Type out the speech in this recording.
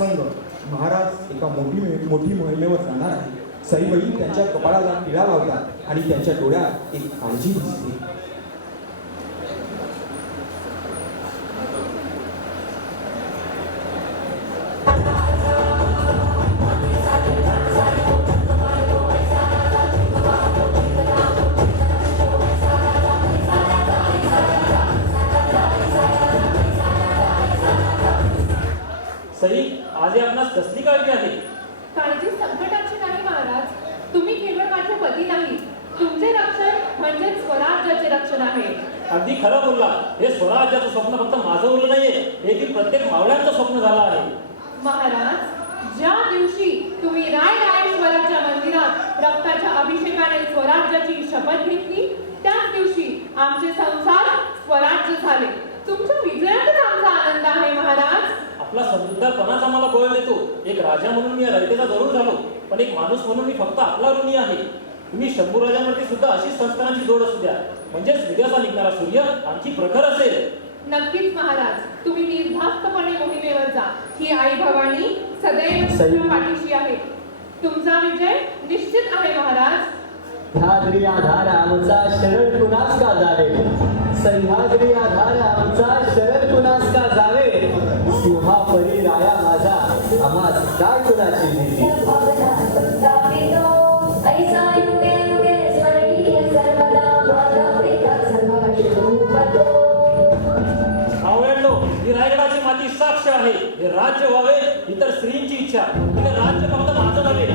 प्रसंग महाराज एका मोठी मोहिमेवर जाणार आहे. सईबाई त्यांच्या कपाळाला टिळा लावतात आणि त्यांच्या डोळ्यात एक काळजी दिसते. सई, आज आपणास कसली काळजी आहे? काळजी संकटाची नाही महाराज. तुम्ही केवळ माझे पती नाही, तुमचे रक्षण म्हणजे स्वराज्याचे रक्षण आहे. अगदी खरं बोलला. हे स्वराज्याचं स्वप्न फक्त माझं उरलं नाहीये, येथील प्रत्येक मावळ्यांचं स्वप्न झालं आहे. महाराज, ज्या दिवशी तुम्ही रायराजेश्वराच्या मंदिरात रक्ताच्या अभिषेकाने स्वराज्याची शपथ घेतली, त्याच दिवशी आमचे संसार स्वराज्य झाले. तुमच्या विजयातच आमचा आनंद आहे महाराज. आपला समजूतदारपणाच आम्हाला बळ देतो. एक राजा म्हणून मी या रयतेचा दरून झालो, पण एक माणूस म्हणून मी फक्त आपला ऋणी आहे. तुम्ही शंभू राजांवरती सुद्धा अशीच संस्कारांची जोड असू द्या, म्हणजेच उद्याचा निघणारा सूर्य आणखी प्रखर असेल. नक्कीच महाराज, तुम्ही निर्धास्तपणे मोहिमेवर जा. ही आई भवानी सदैव तुमच्या पाठीशी आहे. तुमचा विजय निश्चित आहे महाराज. ह्याद्री आधार आमचा शरण कुणास का जावे, सह्याद्री आधार आमचा शरण कुणास का जावे, सिंहा परी राया माझा आम्हास काय कुणाची भीती. आवडलो, ही रायगडाची माती साक्ष आहे. हे राज्य व्हावे ही तर स्त्रींची इच्छा. हे राज्य फक्त माझं नव्हे,